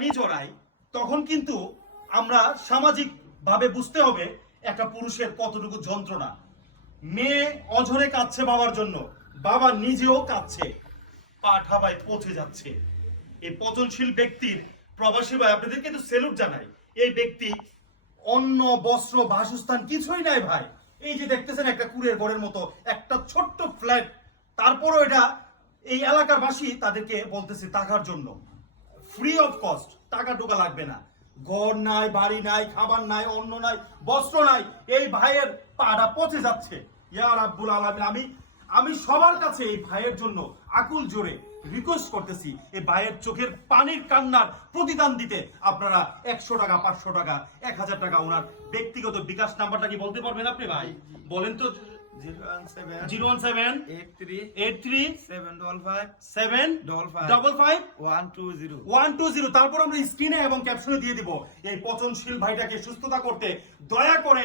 পানি জড়াই তখন কিন্তু আমরা সামাজিক ভাবে বুঝতে হবে একটা পুরুষের কতটুকু যন্ত্রণা। মেয়ে অঝরে কাঁদছে বাবার জন্য, বাবা নিজেও কাঁদছে, পা ঠাবায় পচে যাচ্ছে। এই পচনশীল ব্যক্তির প্রবাসী ভাই আপনাদেরকে তো সেলুট জানাই। এই ব্যক্তি অন্ন বস্ত্র বাসস্থান কিছুই নাই ভাই। এই যে দেখতেছেন একটা কুড়ের ঘরের মতো একটা ছোট্ট ফ্ল্যাট, তারপরও এটা এই এলাকার বাসী তাদেরকে বলতেছে টাকার জন্য, ফ্রি অফ কস্ট, টাকা টোকা লাগবে না। ঘর নাই, বাড়ি নাই, খাবার নাই, অন্ন নাই, বস্ত্র নাই। এই ভাইয়ের পাটা পচে যাচ্ছে। ইয়া রাব্বুল আলামিন, আমি সবার কাছে এই ভাইয়ের জন্য আকুল জোরে রিকোয়েস্ট করতেছি, এই ভাইয়ের চোখের পানির কান্নার প্রতিদান দিতে আপনারা 100 টাকা, 500 টাকা, 1000 টাকা ওনার ব্যক্তিগত বিকাশ নাম্বারটা কি বলতে পারবেন আপনি ভাই? বলেন তো। 017837555 তারপর আমরা স্ক্রিনে এবং ক্যাপশনে দিয়ে দিব। এই পচনশীল ভাইটাকে সুস্থতা করতে দয়া করে